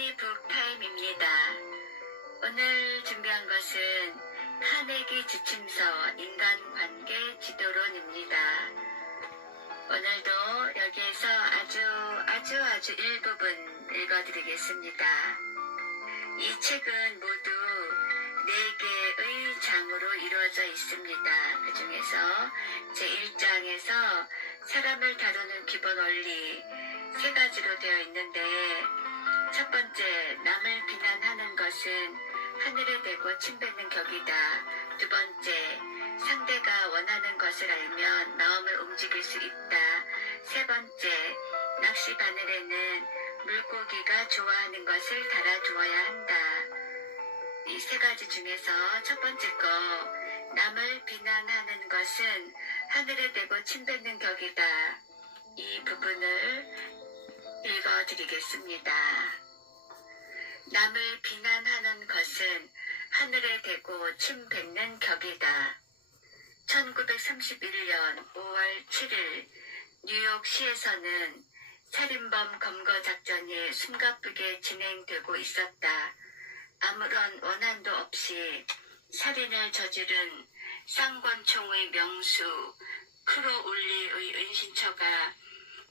허니 북타임입니다. 오늘 준비한 것은 카네기 지침서 인간관계 지도론입니다. 오늘도 여기에서 아주 일부분 읽어드리겠습니다. 이 책은 모두 4개의 장으로 이루어져 있습니다. 그 중에서 제1장에서 사람을 다루는 기본 원리 3가지로 되어 있는데, 첫 번째, 남을 비난하는 것은 하늘에 대고 침뱉는 격이다. 두 번째, 상대가 원하는 것을 알면 마음을 움직일 수 있다. 세 번째, 낚시 바늘에는 물고기가 좋아하는 것을 달아두어야 한다. 이 3가지 중에서 첫 번째 거, 남을 비난하는 것은 하늘에 대고 침뱉는 격이다. 이 부분을 읽어드리겠습니다. 남을 비난하는 것은 하늘에 대고 침뱉는 격이다. 1931년 5월 7일 뉴욕시에서는 살인범 검거 작전이 숨가쁘게 진행되고 있었다. 아무런 원한도 없이 살인을 저지른 쌍권총의 명수 크로울리의 은신처가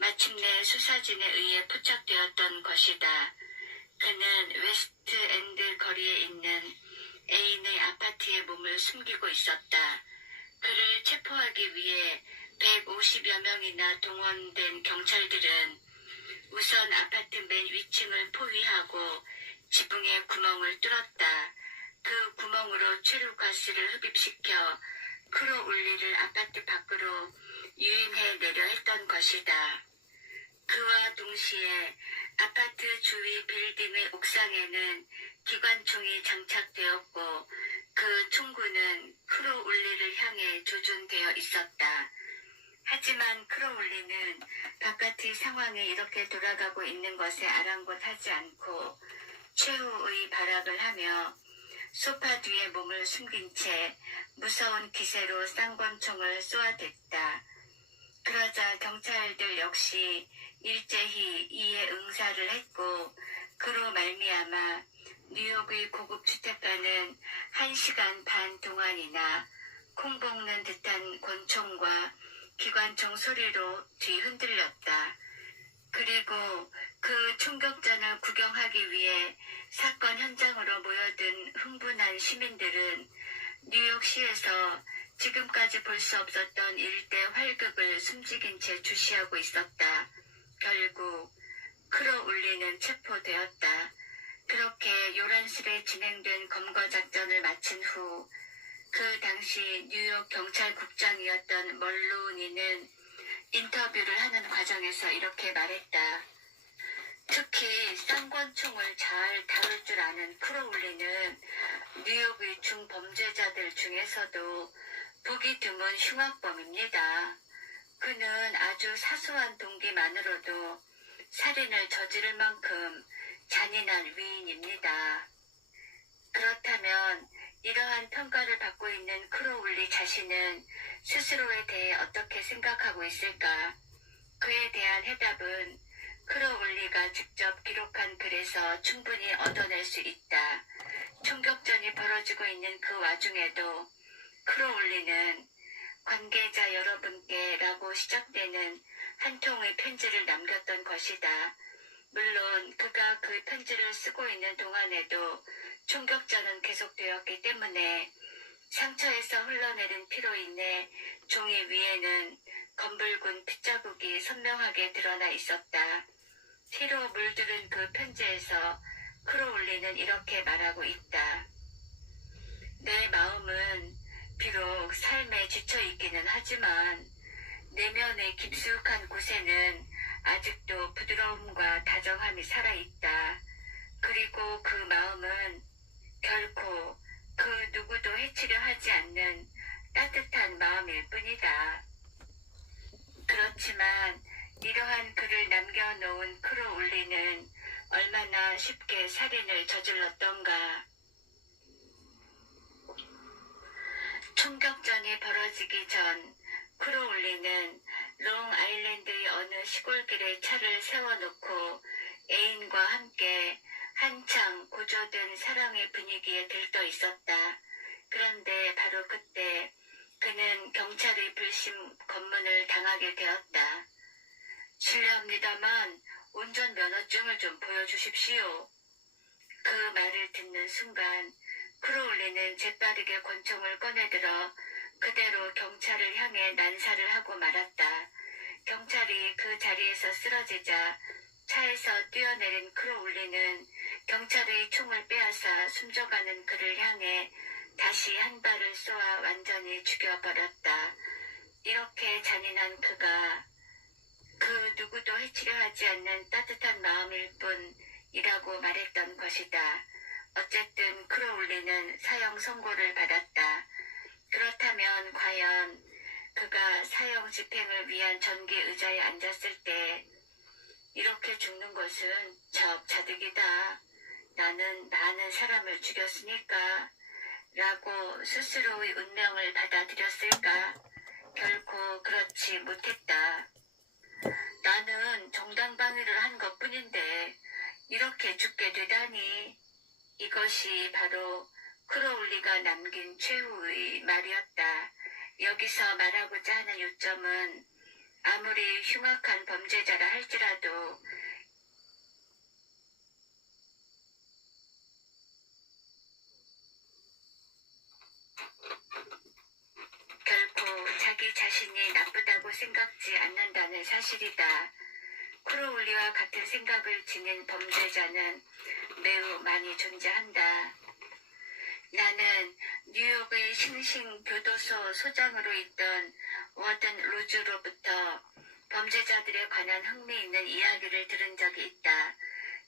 마침내 수사진에 의해 포착되었던 것이다. 그는 웨스트엔드 거리에 있는 애인의 아파트에 몸을 숨기고 있었다. 그를 체포하기 위해 150여 명이나 동원된 경찰들은 우선 아파트 맨 위층을 포위하고 지붕에 구멍을 뚫었다. 그 구멍으로 최루가스를 흡입시켜 크로울리를 아파트 밖으로 유인해 내려 했던 것이다. 그와 동시에 아파트 주위 빌딩의 옥상에는 기관총이 장착되었고 그 총구는 크로울리를 향해 조준되어 있었다. 하지만 크로울리는 바깥의 상황이 이렇게 돌아가고 있는 것에 아랑곳하지 않고 최후의 발악을 하며 소파 뒤에 몸을 숨긴 채 무서운 기세로 쌍권총을 쏘아댔다. 그러자 경찰들 역시 일제히 이에 응사를 했고, 그로 말미암아 뉴욕의 고급 주택가는 1시간 반 동안이나 콩 볶는 듯한 권총과 기관총 소리로 뒤흔들렸다. 그리고 그 총격전을 구경하기 위해 사건 현장으로 모여든 흥분한 시민들은 뉴욕시에서 지금까지 볼 수 없었던 일대 활극을 숨죽인 채 주시하고 있었다. 결국 크로울리는 체포되었다. 그렇게 요란스레 진행된 검거작전을 마친 후 그 당시 뉴욕 경찰국장이었던 멀로니는 인터뷰를 하는 과정에서 이렇게 말했다. 특히 쌍권총을 잘 다룰 줄 아는 크로울리는 뉴욕의 중범죄자들 중에서도 보기 드문 흉악범입니다. 그는 아주 사소한 동기만으로도 살인을 저지를 만큼 잔인한 위인입니다. 그렇다면 이러한 평가를 받고 있는 크로울리 자신은 스스로에 대해 어떻게 생각하고 있을까? 그에 대한 해답은 크로울리가 직접 기록한 글에서 충분히 얻어낼 수 있다. 총격전이 벌어지고 있는 그 와중에도 크로울리는 관계자 여러분께 라고 시작되는 한 통의 편지를 남겼던 것이다. 물론 그가 그 편지를 쓰고 있는 동안에도 총격전은 계속되었기 때문에 상처에서 흘러내린 피로 인해 종이 위에는 검붉은 핏자국이 선명하게 드러나 있었다. 피로 물들은 그 편지에서 크로울리는 이렇게 말하고 있다. 내 마음은 비록 삶에 지쳐있기는 하지만 내면의 깊숙한 곳에는 아직도 부드러움과 다정함이 살아있다. 그리고 그 마음은 결코 그 누구도 해치려 하지 않는 따뜻한 마음일 뿐이다. 그렇지만 이러한 글을 남겨놓은 크로울리는 얼마나 쉽게 살인을 저질렀던가. 총격전이 벌어지기 전 크로울리는 롱아일랜드의 어느 시골길에 차를 세워놓고 애인과 함께 한창 고조된 사랑의 분위기에 들떠 있었다. 그런데 바로 그때 그는 경찰의 불심 검문을 당하게 되었다. 실례합니다만 운전면허증을 좀 보여주십시오. 그 말을 듣는 순간 크로울리는 재빠르게 권총을 꺼내들어 그대로 경찰을 향해 난사를 하고 말았다. 경찰이 그 자리에서 쓰러지자 차에서 뛰어내린 크로울리는 경찰의 총을 빼앗아 숨져가는 그를 향해 다시 한 발을 쏘아 완전히 죽여버렸다. 이렇게 잔인한 그가 그 누구도 해치려 하지 않는 따뜻한 마음일 뿐이라고 말했던 것이다. 어쨌든 크로울리는 사형 선고를 받았다. 그렇다면 과연 그가 사형 집행을 위한 전기 의자에 앉았을 때 이렇게 죽는 것은 자업자득이다. 나는 많은 사람을 죽였으니까 라고 스스로의 운명을 받아들였을까? 결코 그렇지 못했다. 나는 정당방위를 한 것뿐인데 이렇게 죽게 되다니. 이것이 바로 크로울리가 남긴 최후의 말이었다. 여기서 말하고자 하는 요점은 아무리 흉악한 범죄자라 할지라도 결코 자기 자신이 나쁘다고 생각지 않는다는 사실이다. 크로울리와 같은 생각을 지닌 범죄자는 매우 많이 존재한다. 나는 뉴욕의 싱싱교도소 소장으로 있던 워든 로즈로부터 범죄자들에 관한 흥미있는 이야기를 들은 적이 있다.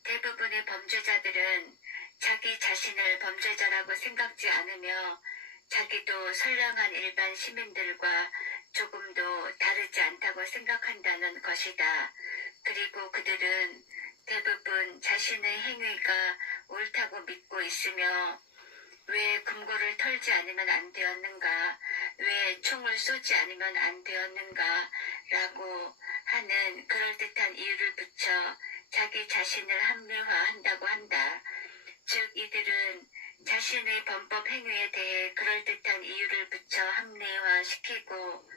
대부분의 범죄자들은 자기 자신을 범죄자라고 생각지 않으며 자기도 선량한 일반 시민들과 조금도 다르지 않다고 생각한다는 것이다. 그리고 그들은 대부분 자신의 행위가 옳다고 믿고 있으며 왜 금고를 털지 않으면 안 되었는가, 왜 총을 쏘지 않으면 안 되었는가 라고 하는 그럴듯한 이유를 붙여 자기 자신을 합리화한다고 한다. 즉 이들은 자신의 범법 행위에 대해 그럴듯한 이유를 붙여 합리화시키고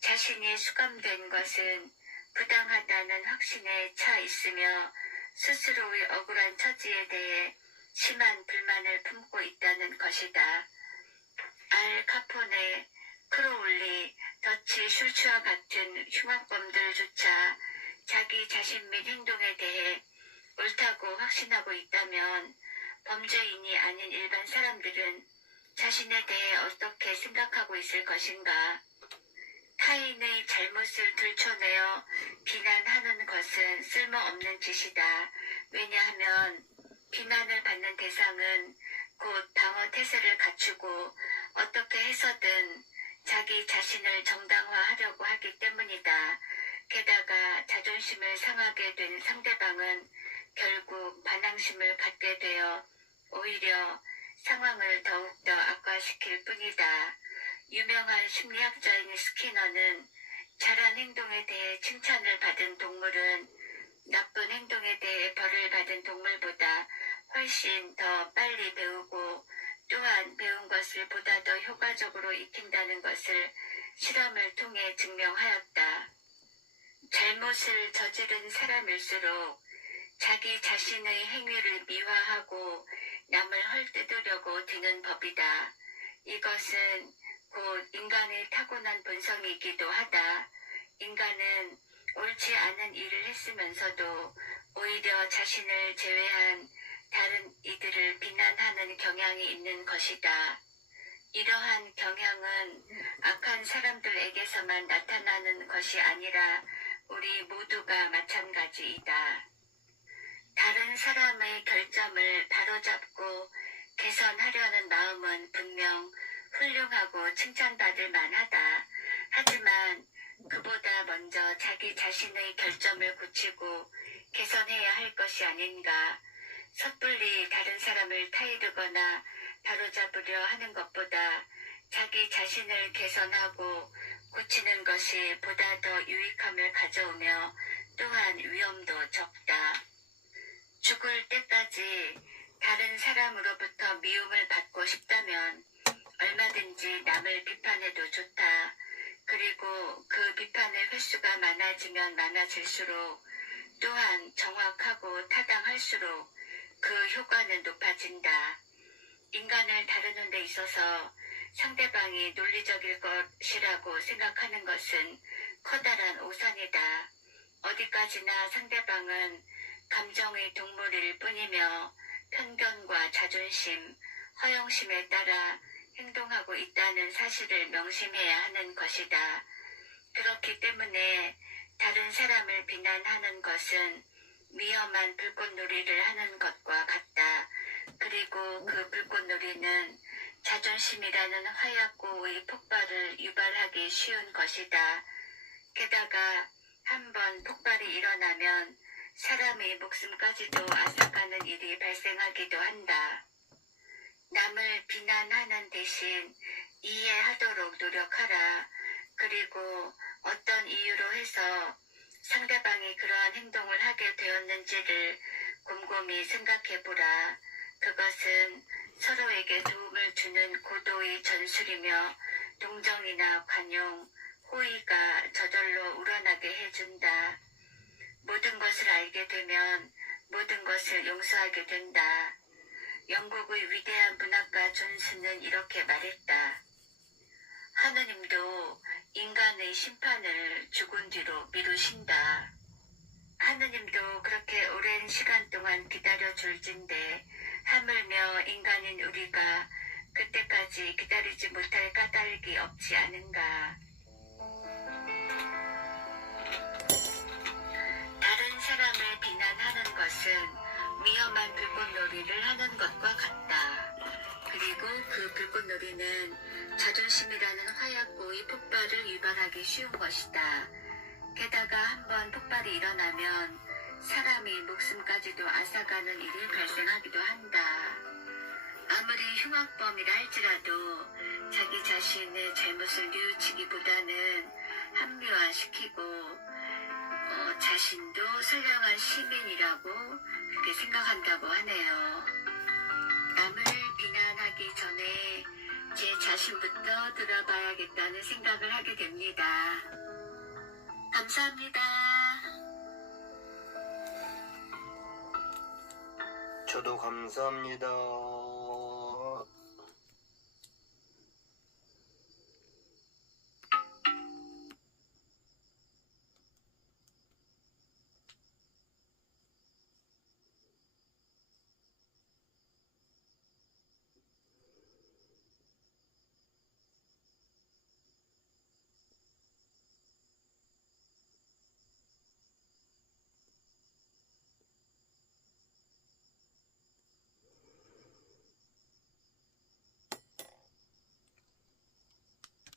자신이 수감된 것은 부당하다는 확신에 차 있으며 스스로의 억울한 처지에 대해 심한 불만을 품고 있다는 것이다. 알 카포네, 크로울리, 더치 슐츠와 같은 흉악범들조차 자기 자신 및 행동에 대해 옳다고 확신하고 있다면 범죄인이 아닌 일반 사람들은 자신에 대해 어떻게 생각하고 있을 것인가? 타인의 잘못을 들춰내어 비난하는 것은 쓸모없는 짓이다. 왜냐하면 비난을 받는 대상은 곧 방어 태세를 갖추고 어떻게 해서든 자기 자신을 정당화하려고 하기 때문이다. 게다가 자존심을 상하게 된 상대방은 결국 반항심을 갖게 되어 오히려 상황을 더욱더 악화시킬 뿐이다. 유명한 심리학자인 스키너는 잘한 행동에 대해 칭찬을 받은 동물은 나쁜 행동에 대해 벌을 받은 동물보다 훨씬 더 빨리 배우고 또한 배운 것을 보다 더 효과적으로 익힌다는 것을 실험을 통해 증명하였다. 잘못을 저지른 사람일수록 자기 자신의 행위를 미화하고 남을 헐뜯으려고 드는 법이다. 이것은 곧 인간의 타고난 본성이기도 하다. 인간은 옳지 않은 일을 했으면서도 오히려 자신을 제외한 다른 이들을 비난하는 경향이 있는 것이다. 이러한 경향은 악한 사람들에게서만 나타나는 것이 아니라 우리 모두가 마찬가지이다. 다른 사람의 결점을 바로잡고 개선하려는 마음은 분명 훌륭하고 칭찬받을 만하다. 하지만 그보다 먼저 자기 자신의 결점을 고치고 개선해야 할 것이 아닌가. 섣불리 다른 사람을 타이르거나 바로잡으려 하는 것보다 자기 자신을 개선하고 고치는 것이 보다 더 유익함을 가져오며 또한 위험도 적다. 죽을 때까지 다른 사람으로부터 미움을 받고 싶다면 얼마든지 남을 비판해도 좋다. 그리고 그 비판의 횟수가 많아지면 많아질수록 또한 정확하고 타당할수록 그 효과는 높아진다. 인간을 다루는 데 있어서 상대방이 논리적일 것이라고 생각하는 것은 커다란 오산이다. 어디까지나 상대방은 감정의 동물일 뿐이며 편견과 자존심, 허영심에 따라 행동하고 있다는 사실을 명심해야 하는 것이다. 그렇기 때문에 다른 사람을 비난하는 것은 위험한 불꽃놀이를 하는 것과 같다. 그리고 그 불꽃놀이는 자존심이라는 화약고의 폭발을 유발하기 쉬운 것이다. 게다가 한번 폭발이 일어나면 사람의 목숨까지도 앗아가는 일이 발생하기도 한다. 남을 비난하는 대신 이해하도록 노력하라. 그리고 어떤 이유로 해서 상대방이 그러한 행동을 하게 되었는지를 곰곰이 생각해보라. 그것은 서로에게 도움을 주는 고도의 전술이며 동정이나 관용, 호의가 저절로 우러나게 해준다. 모든 것을 알게 되면 모든 것을 용서하게 된다. 영국의 위대한 문학가 존스는 이렇게 말했다. 하느님도 인간의 심판을 죽은 뒤로 미루신다. 하느님도 그렇게 오랜 시간 동안 기다려줄 진데 하물며 인간인 우리가 그때까지 기다리지 못할 까닭이 없지 않은가. 다른 사람을 비난하는 것은 위험한 불꽃놀이를 하는 것과 같다. 그리고 그 불꽃놀이는 자존심이라는 화약고의 폭발을 유발하기 쉬운 것이다. 게다가 한번 폭발이 일어나면 사람이 목숨까지도 앗아가는 일이 발생하기도 한다. 아무리 흉악범이라 할지라도 자기 자신의 잘못을 뉘우치기보다는 합리화시키고 자신도 선량한 시민이라고 그렇게 생각한다고 하네요. 남을 비난하기 전에 제 자신부터 들어봐야겠다는 생각을 하게 됩니다. 감사합니다. 저도 감사합니다.